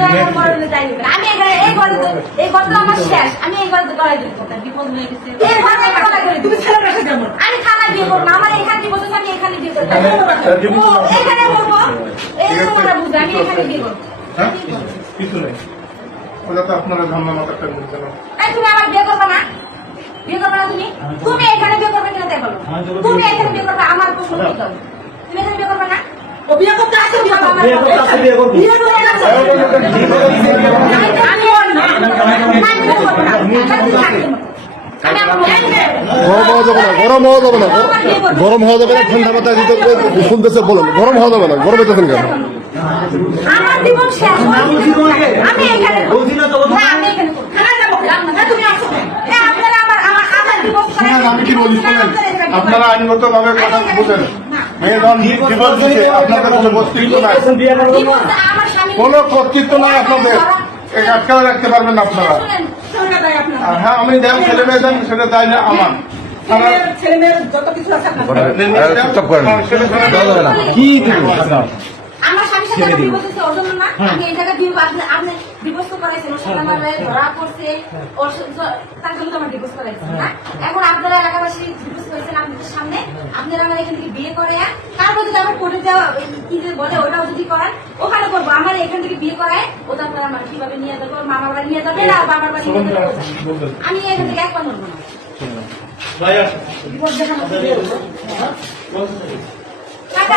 আমি এই ঘরে এই ঘরটা আমার শেষ। আমি এই ঘরে তো করাই দিব এর ঘরে একটা করি, তুমি ছেলে রেখে যাব আমি থানা বিয়ে করব আমার এখানে বিয়ে আমি এখানে বিয়ে করব এখানে করব এই তোমরা বুঝবে আমি এখানে বিয়ে করব। হ্যাঁ? কিছু নেই। ওটা তো আপনারা তুমি আমার বিয়ে করবে না? বিয়ে করবে না তুমি? তুমি এখানে বিয়ে করবে কিনা তাই বলো তুমি এখানে বিয়ে করবে আমার প্রশ্ন তুমি এখানে বিয়ে করবে না? বিয়ে করতে বিয়ে। বিয়ে করতে বিয়ে। বিয়ে। আমি ওর না। গরম হওয়া যাবে না গরম হওয়া যাবে না গরম হওয়া যাবে না ঠান্ডা মাথায় দিতে শুনতেছে বলুন গরম হওয়া যাবে না গরম হইতেছেন কেন আমার জীবন শেষ আমি এখানে আমি এখানে তুমি আসো আমার আমার জীবন আপনারা আইনগত ভাবে কথা বুঝেন আপনাদের কোনো কর্তৃত্ব নাই। কোনো কর্তৃত্ব নাই আপনাদের। এই আটকাও রাখতে পারবেন আপনারা। হ্যাঁ আমি দেন ছেলে মেয়ে দেন সেটা তাই না আমার ছেলে ছেলেমেয়ের যত কিছু আছে আপনার। কি দিবি? করাইছেন, না? এখন আপনারা এলাকাবাসী divorce করেছেন আপনাদের সামনে, আপনারা আমার এখান থেকে বিয়ে করে তারপর যদি আমার কোর্টে যাওয়া কি যে বলে ওটাও যদি করান ওখানে করব। আমার এখান থেকে বিয়ে করায় ও তারপর আমার কীভাবে নিয়ে যাবে মামার বাড়ি নিয়ে যাবে না বাবার বাড়ি নিয়ে যাবে আমি এখান থেকে এক পা নড়বো না। divorce দেখানো। কাকা,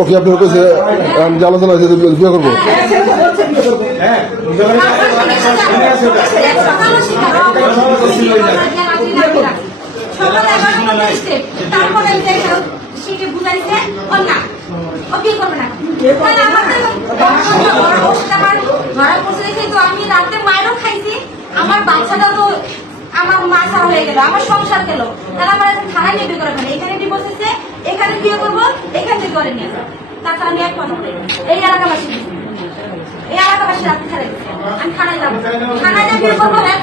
ওকে, আপনি আমি যে আলোচনা বিয়ে করব তারপরে ও না ও করবে? না ধরা পড়ছে দেখে তো আমি রাতে মায়েরও খাইছি আমার বাচ্চাটা তো আমার মা ছাড়া হয়ে গেল, আমার সংসার গেল। তাহলে আমার থানায় নিয়ে বিয়ে করে ফেলে। এখানে ডিভোর্স হয়েছে, এখানে বিয়ে করব, এখান থেকে করে নিয়ে যাব। এক কথা এই এলাকাবাসী এই এলাকাবাসী রাত্রি ছাড়া আমি থানায় যাব। থানায় যাব বিয়ে করব হ্যাঁ